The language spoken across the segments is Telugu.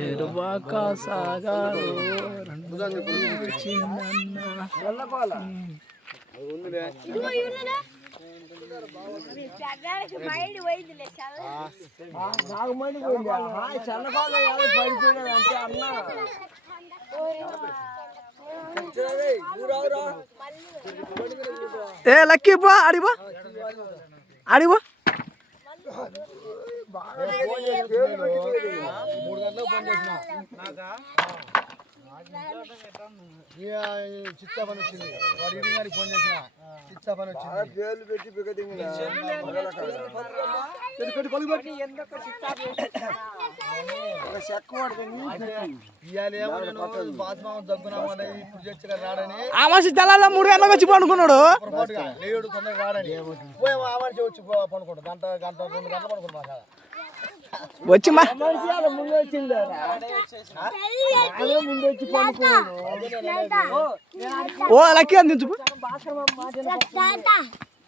ఎరువాక సాగారు ఏ లక్కీ బా అడిబా అడిబా 3 గంటలకు ఫోన్ చేసిన చిచ్చా పని వచ్చింది వాడు ఇంటి గారికి ఫోన్ చేసిన చిచ్చా పని వచ్చింది పేర్లు పెట్టి ఆమసి తెల్లాల 3 గంటలకు వచ్చి పండుకున్నాడు లేడు తొందరగా రాడని పోయి ఆమసి వచ్చి పండుకుంటాడు గంట 2 గంటలు పడుకుంటా వచ్చి ముందు వచ్చింది ముందు వచ్చి పండుకున్నాడు ఓ లక్కీ అందించు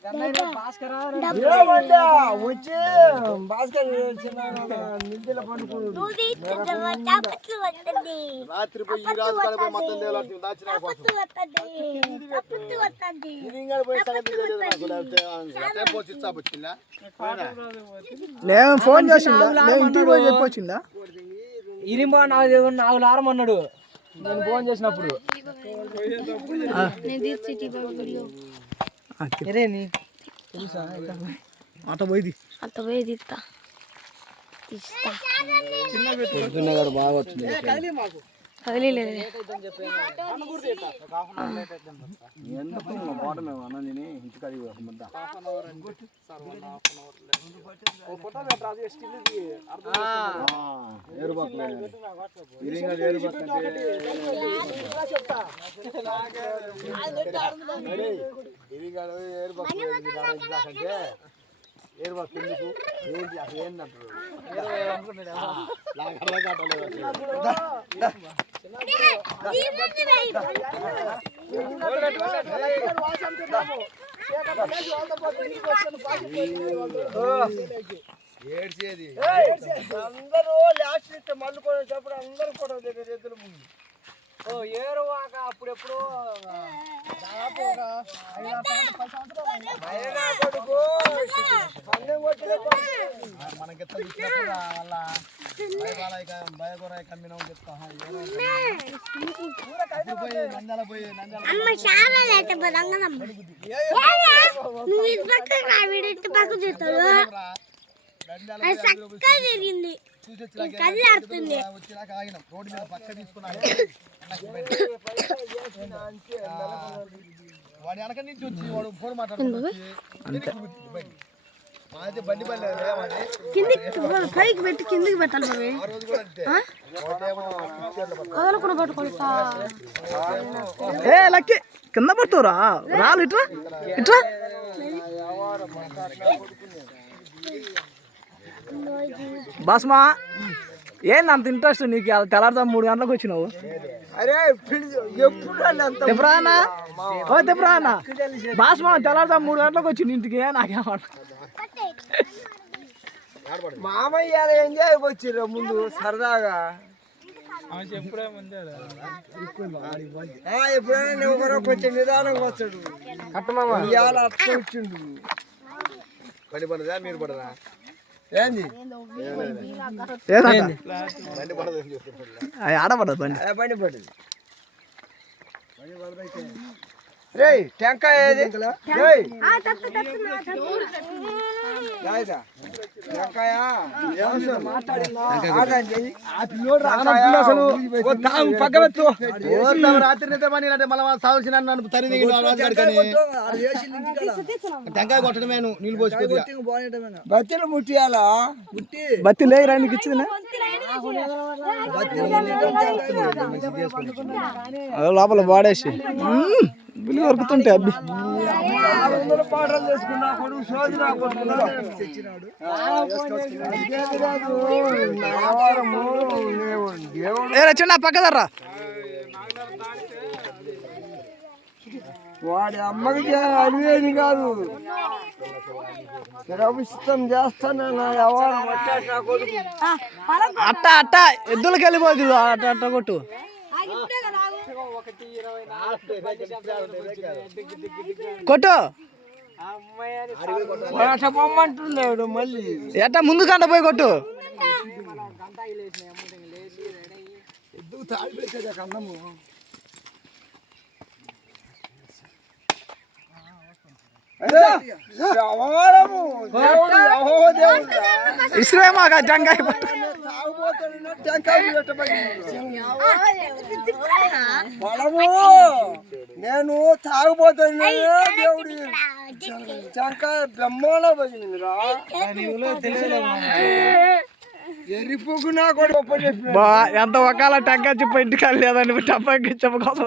వచ్చి భాస్కర్ రాత్రి పోయి ఈ రాజు కాడ పోయి మొత్తం నేను ఫోన్ చేసిందా నేను ఇంటికి పోయి చెప్పొచ్చిందా ఇరింబా నాకు లారమన్నాడు నేను ఫోన్ చేసినప్పుడు అట్ట పోయి బాగా వచ్చింది ఏరుబాకు ఎందుకు ఏంటి అసలు ఏంటంటారు ఏడ్చేది అందరూ లాస్ట్ ఇస్తే మళ్ళీ కొనేటప్పుడు అందరూ ఫోటో దగ్గర ఎద్దుల ముందు ఏరువాక అప్పుడెప్పుడు మనకి భయకూరాయి కమ్మినా చెప్తా నంద్యాల పోయి వచ్చినాక ఆగినాం రోడ్డు మీద పక్క తీసుకున్నాను వాడి వెనక నుంచి వచ్చి వాడు ఫోన్ మాట్లాడుతున్నాడు బండి పైకి పెట్టి కిందికి పెట్టాలి ఏ లక్కీ కింద పడుతురా రాలు ఇట్రా ఇట్రా బాస్మా ఏంది అంత ఇంట్రెస్ట్ నీకు తెల్లారుజాము 3 గంటలకు వచ్చినావు తెప్పురానా ఓ తెప్పురానా బాస్మా తెల్లారుజాము 3 గంటలకు వచ్చింది ఇంటికి నాకేమన్నా మామయ్య ఎంజాయ్ వచ్చిర్రు ముందు సరదాగా ఎప్పుడైనా ఒకరో కొంచెం నిదానంగా వచ్చాడు ఇవాళ అట్లా వచ్చిండు బండి పడదా మీరు పడదా ఏంది ఆడపడదు బండి బండి పడదు రే టెంకాయ ఏది రాత్రి నిద్ర పని మళ్ళీ సాగుసిన నన్ను తరిగి టెంకాయ కొట్టడమే నీళ్ళు పోసుకో బత్తీలు ముట్టియాలా బత్తి లేరా నీకు ఇచ్చింది లోపల వాడేసి బిల్లు దొరుకుతుంటే అబ్బి పాటలు చేసుకున్నా చిన్న పక్కదర్రా వాడి అమ్మకి అడిగేది కాదు ప్రభుత్వం చేస్తాను నా వ్యవహారం వచ్చాక నా కొడుకు అట్ట అట్ట ఎద్దులకి వెళ్ళిపోదు అట్ట అట్ట కొట్టు కొట్టు అట్లా పొమ్మంటున్నాడు మళ్ళీ ఎట్ట ముందు గంట పోయి కొట్టు ఎద్దుకు తాడి పెట్టేదా కన్నము ఇసురేమాక జంగాయ నేను తాగుపోతున్నా దేవుడి టెంకాయ బ్రహ్మాండ పోయిందిరా ఎరిపోకు నా కూడా గొప్ప చెప్పిన ఎంత ఒకాల టెంకాయ చెప్ప ఇంటికి లేదండి టెంకాయ చెప్ప కోసం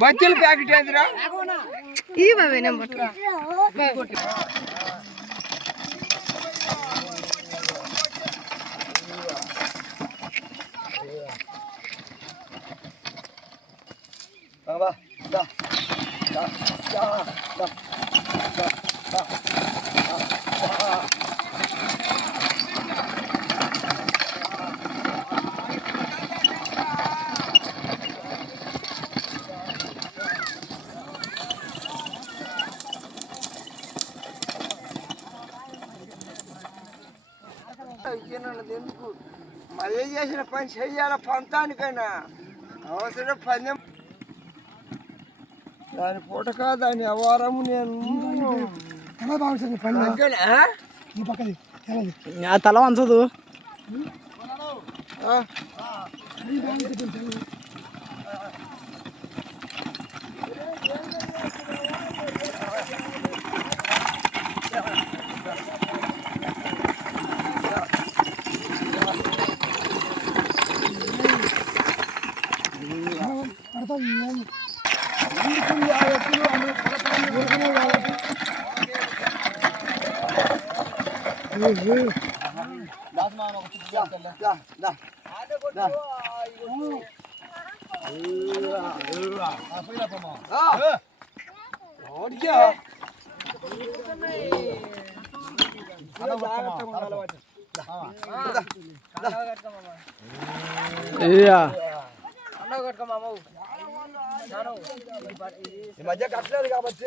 బచ్చల ప్యాకెట్ ఏందిరా ఎందుకు మళ్ళీ చేసిన పని చెయ్యాల పంతానికైనా అవసరం పందెం దాని పూటక దాని వ్యవహారము నేను తల వంచదు ఈ మధ్య కట్టలేదు కాబట్టి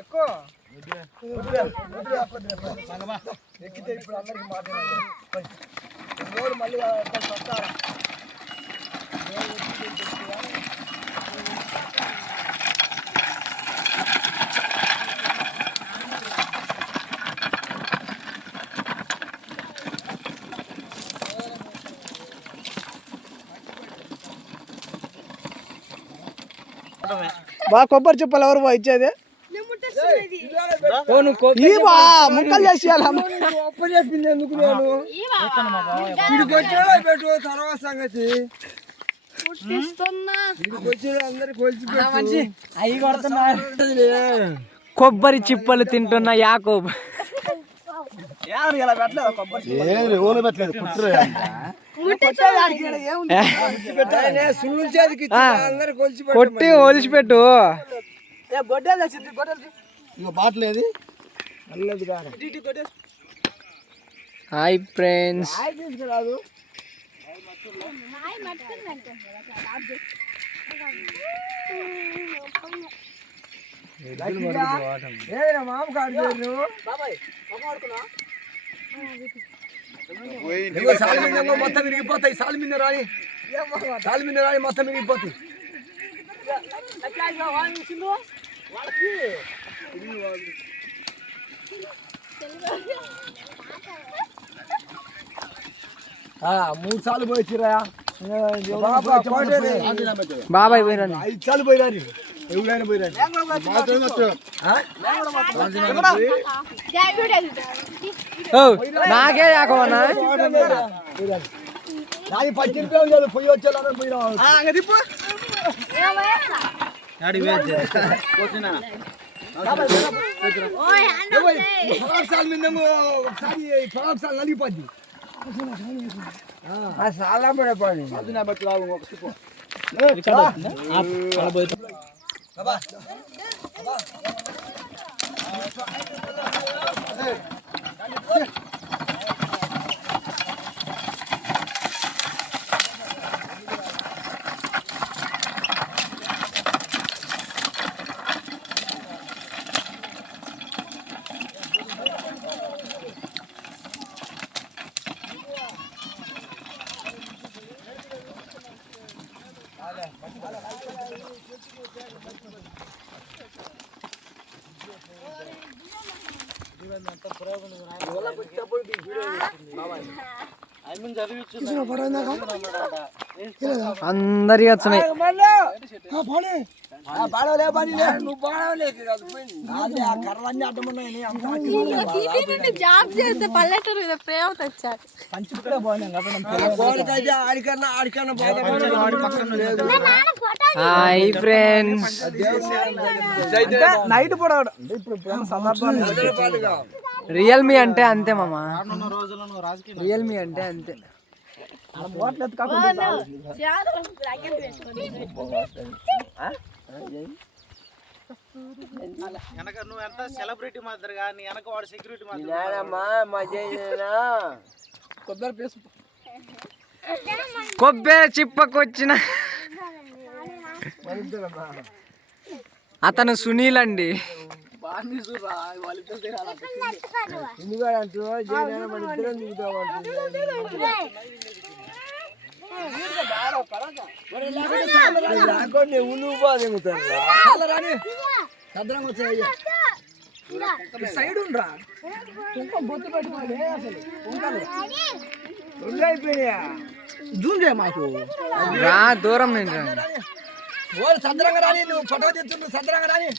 ఎక్కువ ఎక్కితే ఇప్పుడు అందరికి మాట్లాడారు మళ్ళీ వస్తారా బా కొబ్బరి చెప్పాలి ఎవరు బా ఇచ్చేది ముక్కలు చేసేయాలి ఒప్ప చెప్పింది ఎందుకు నేను ఇడికి వచ్చిన పెట్టు తర్వాత సంగతి ఇడికి వచ్చిన అందరికి కొలిచి అవి కొడుతున్నా కొబ్బరి చిప్పలు తింటున్నా యాకోబ్ కొట్టి ఒలిచిపెట్టు బాట్లేదు హాయ్ ఫ్రెండ్స్ తీసుకురాదు మామ కాదు సాలిమిందంగా మొత్తం విరిగిపోతాయి సాలిమింద రాని మొత్తం విరిగిపోతాయి మూడు సార్లు పోయిచ్చిరా బాబాయ్ పోయినా 5 సార్లు పోయిరాని ఎవరైనా పోయిరాని నాకే యాకోనా నాది 10 రూపాయలు పోయి వచ్చేలా పోయినా సాల్ మీద ఒకసారి సాల్ నలిగిపోద్ది చాలా పడే పని అందరి వచ్చినాయి. జాబ్ చేస్తే పల్లెటూరు మీద ప్రేమ తెచ్చారు. Hi friends. నైట్ కూడా ఇప్పుడు రియల్మీ అంటే అంతే మామ, రియల్మీ అంటే అంతే. సెలబ్రిటీ మాదిరి కానీ వెనక వాడు సెక్యూరిటీ కొబ్బరి చిప్పకొచ్చిన అతను సునీల్ అండి. జూమ్ చేయ మాకు రా, దూరం నుంచి సదరంగా రాని, నువ్వు ఫోటో తెచ్చుండు సదరంగా రాని.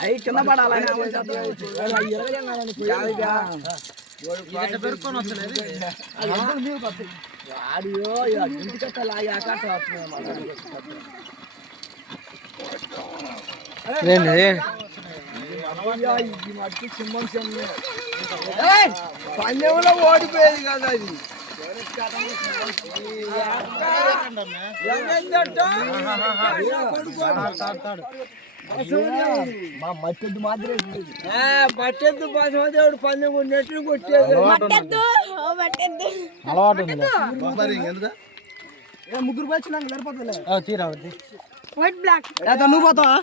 అవి కింద పడాలని పందెంలో ఓడిపోయేది కదా అది. మట్టెద్దు బాసమదేవుడు పందెం కొట్టినట్లు కొట్టేది. ముగ్గురు వచ్చినాక సరిపోతుంది. నువ్వు పోతావా?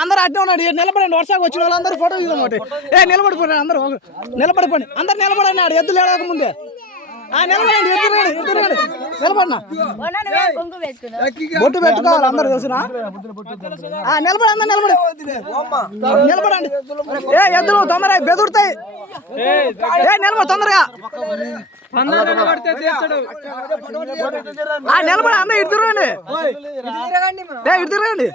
అందరూ అడ్డే ఉన్నాడు. నిలబడండి, వర్షాకు వచ్చిన వాళ్ళందరూ ఫోటో తీసుకోండి. నిలబడిపోయి అందరూ నిలబడిపోండి, అందరు నిలబడండి. ఆడు ఎద్దులు ఏడవక ముందే నిలబడండి, ఎద్దురండి నిలబడినా బొట్టు పెట్టుకోవాలి అందరు తెలుసునా. నిలబడి అందరు నిలబడండి. ఎద్దులు తొందరగా బెదురుతాయి. నిలబడి తొందరగా నిలబడి అందరు ఇటు తిరగండి, ఇటు తిరగండి.